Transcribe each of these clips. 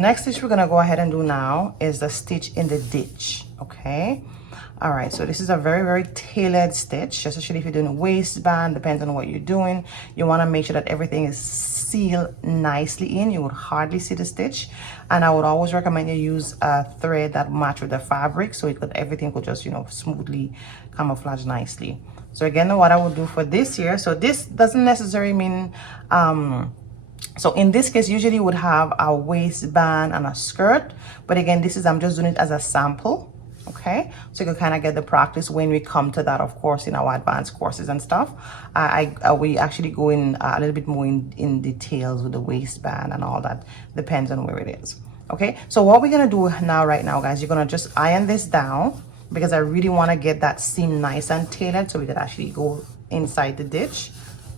Next stitch we're gonna go ahead and do now is the stitch in the ditch. Okay, all right, so this is a very tailored stitch, especially if you're doing a waistband. Depends on what you're doing, you want to make sure that everything is sealed nicely in. You would hardly see the stitch, and I would always recommend you use a thread that match with the fabric, so everything could just, you know, smoothly camouflage nicely. So again, what I would do for this here, so this doesn't necessarily mean so in this case, usually you would have a waistband and a skirt, but again, this is, I'm just doing it as a sample. Okay, so you can kind of get the practice when we come to that, of course, in our advanced courses and stuff. We actually go in a little bit more in details with the waistband and all that. Depends on where it is. Okay, so what we're gonna do now, right now, guys, you're gonna just iron this down, because I really want to get that seam nice and tailored so we could actually go inside the ditch.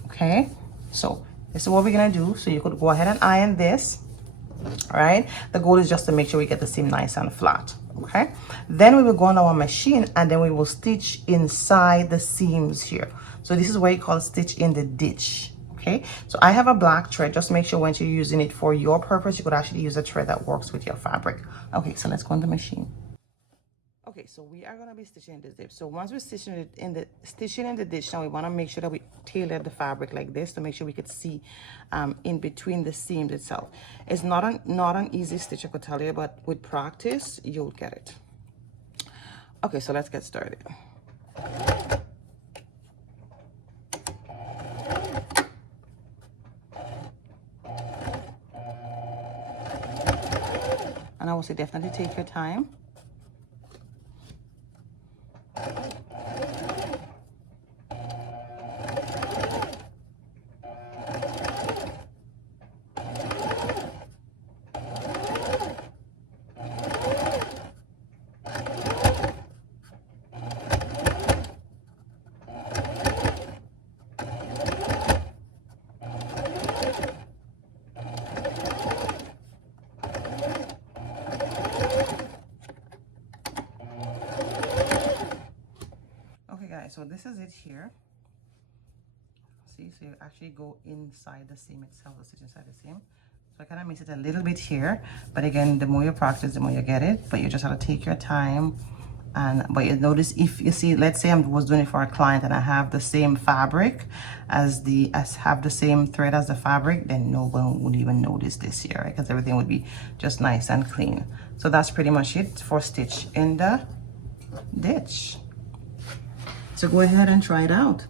Okay, so this is what we're gonna do. So you could go ahead and iron this. All right, the goal is just to make sure we get the seam nice and flat. Okay, then we will go on our machine and then we will stitch inside the seams here. So this is what you call stitch in the ditch. Okay, so I have a black thread. Just make sure when you're using it for your purpose, you could actually use a thread that works with your fabric. Okay, so let's go on the machine. Okay, so we are gonna be stitching the zip. So once we're stitching it in the ditch, now we want to make sure that we tailor the fabric like this to make sure we could see in between the seams itself. It's not an easy stitch, I could tell you, but with practice you'll get it. Okay, so let's get started. And I will say definitely take your time. So this is it here. See, so you actually go inside the seam itself, the stitch inside the seam. So I kind of miss it a little bit here, but again, the more you practice, the more you get it. But you just have to take your time. But you notice, if you see, let's say I was doing it for a client and I have the same fabric as have the same thread as the fabric, then no one would even notice this here, right? Because everything would be just nice and clean. So that's pretty much it for stitch in the ditch. So go ahead and try it out.